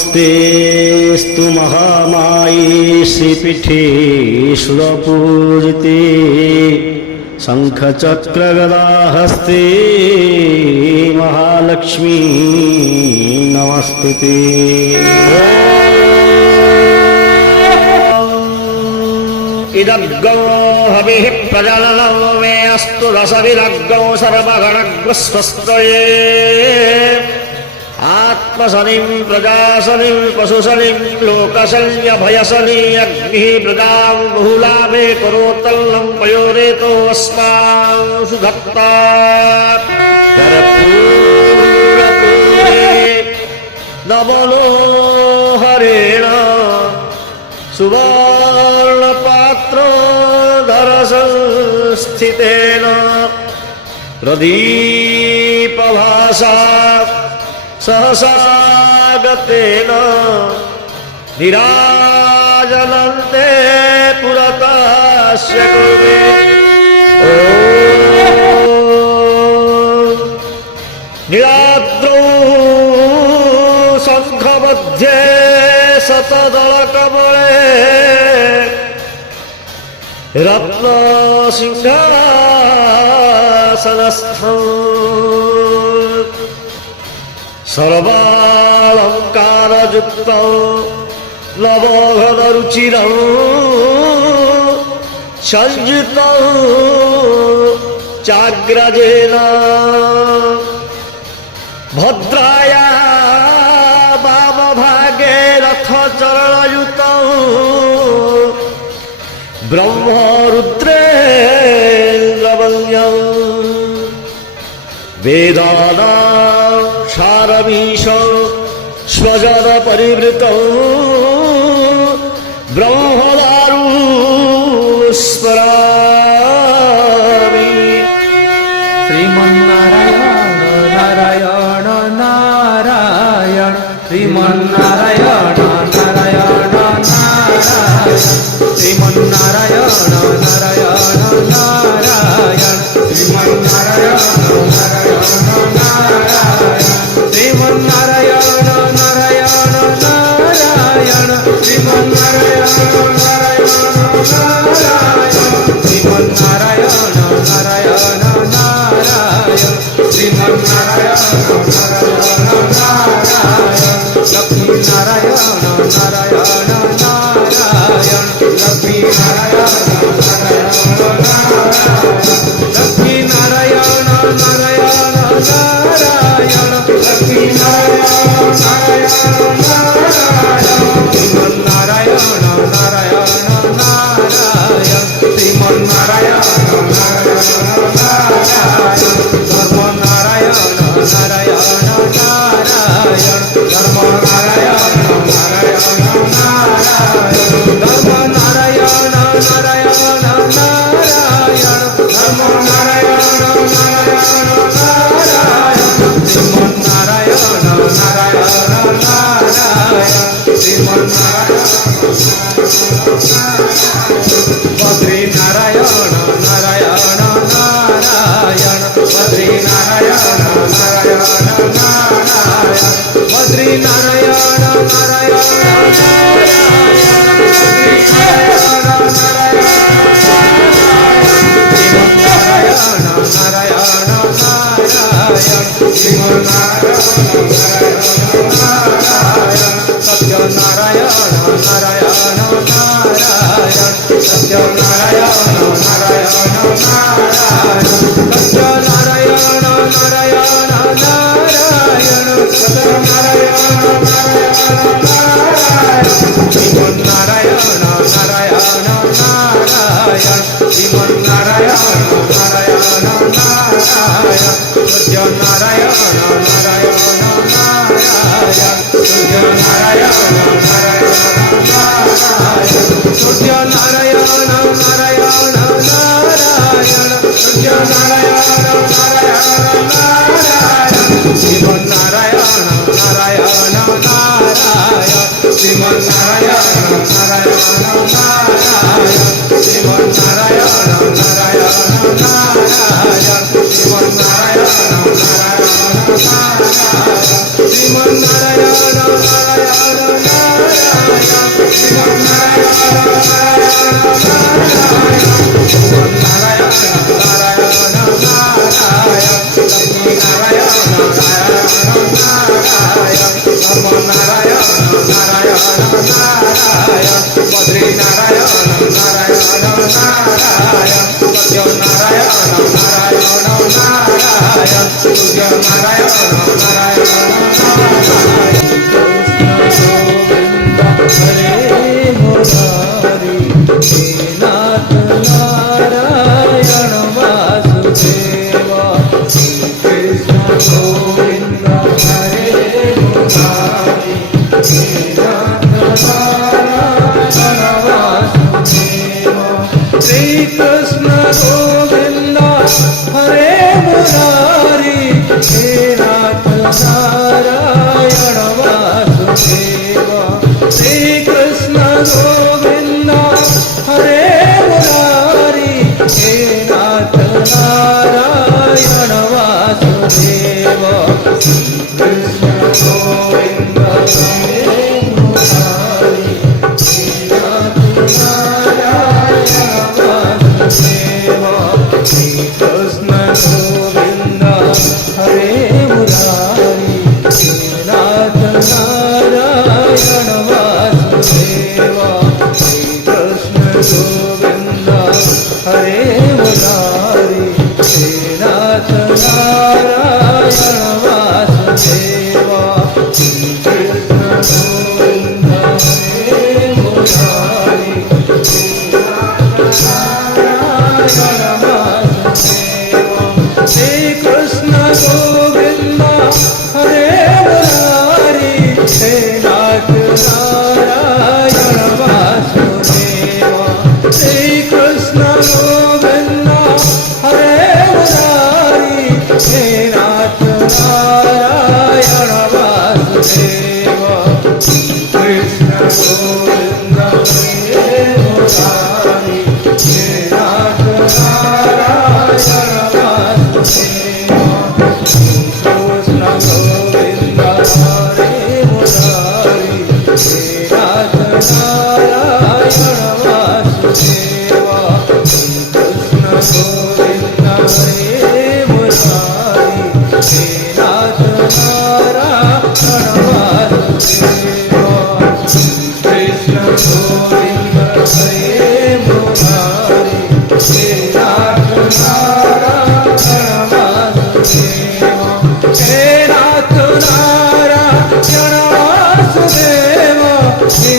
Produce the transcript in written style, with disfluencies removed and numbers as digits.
नमस्तेस्तु महामाये श्रीपीठे सुरपूजिते शङ्खचक्रगदाहस्ते महालक्ष्मी नमस्तुते। इदग्गो हविः प्रजननं मे अस्तु रसविदग्गो सर्वगणग्रस्वस्तये आत्मशनिं प्रजाशनिं पशुशनिं लोकशल्यभयशनि अग्निः प्रजां बहुलाभे करोत्तल्लं पयोरेतो अस्मान् सुधत्ता कर्पूरपूरे नवलोहरेण सुवर्णपात्रोदरसंस्थितेन प्रदीपभासा सहसागतेन निराजनन्ते पुरतस्य कुर्वे। नीलाद्रौ शङ्खमध्ये शतदलकमले रत्नसिंहासनस्थम् सर्वालङ्कारयुक्तं नवघनरुचिरं संयुतं चाग्रजेन भद्राया वामभागे रथचरणयुतं ब्रह्मरुद्रेन्द्रवन्द्यं वेदानां सारमीश स्वजन परिवृतौ ब्रह्मदारु स्मरामि। श्रीमन्नारायण नारायण नारायण श्रीमन्नारायण नारायण नारायण श्रीमन्नारायण नारायण नारायण श्रीमन्नारायण नारायण नारायण श्रीमन्नारायण नारायण नारायण श्रीमन्नारायण नारायण नारायण श्रीमन्नारायण नारायण नारायण श्रीमन्नारायण नारायण नारायण लक्ष्मी नारायण नारायण नारायण लक्ष्मी नारायण नारायण नारायण लक्ष्मी नारायण नारायण नारायण लक्ष्मी नारायण नारायण नारायण श्रीमन्नारायण नारायण नारायण श्रीमन्नारायण नारायण नारायण धर्मनारायण नारायण नारायण धर्मनारायण नारायण नारायण धर्मनारायण नारायण नारायण धर्मनारायण नारायण नारायण श्रीमन्नारायण नारायण नारायण श्रीमन्नारायण बद्री नारायण नारायण नारायण बद्री नारायण नारायण नारायण बद्री नारायण नारायण सत्यनारायण नारायण नारायण सत्यनारायण नारायण नारायण सत्यनारायण नारायण नारायण सत्यनारायण नारायण नारायण श्रीमन्नारायण नारायण नारायण श्रीमन्नारायण नारायण नारायण सत्यनारायण नारायण नारायण सत्यनारायण नारायण नारायण सत्यनारायण नारायण नारायण सत्यनारायण नारायण नारायण श्रीमन्नारायण नारायण नारायण श्रीमन्नारायण नारायण नारायण श्रीमन्नारायण नारायण नारायण श्रीमन्नारायण नारायण नारायण श्रीमन्नारायण नारायण नारायण नारायण नारायण नम नारायण नारायण नारायण बद्री नारायण नारायण नारायण सत्य नारायण नारायण नारायण तुझ्य नारायण नारायण नारायण हरे मुरारी हे नाथ नारायण वासुदेवा कृष्ण गोविंद हरे मुरारी हे नाथ नारायण वासुदेवा श्री कृष्ण गोविंद हरे मुरारी हे नाथ नारायण वासुदेवा श्री कृष्ण गोविंद हरे मुरारी हे नाथ नारायण वासुदेवा कृष्ण गोविंद हरे मुरारी हे नाथ नारायण वासुदेवा श्री कृष्ण गोविंद हरे मुरारी हे नाथ नारायण वासुदेवा श्री कृष्ण गोविंद हरे मुरारी हे नाथ नारायण वासुदेवा श्री कृष्ण गोविंद हरे मुरारी हे नाथ नारायण वासुदेवा श्री कृष्ण गोविंद हरे मुरारी हे नाथ नारायण वासुदेवा श्री कृष्ण गोविंद हरे मुरारी हे नाथ नारायण वासुदेवा कृष्ण गोविंद हरे मुरारी हे नाथ नारायण वासुदेवा कृष्ण गोविंद हरे मुरारी हे नाथ नारायण वासुदेवा कृष्ण गोविंद हरे मुरारी हे नाथ नारायण वासुदेवा कृष्ण गोविंद हरे मुरारी हे नाथ नारायण वासुदेवा हे नाथ नारायण वासुदेवा हे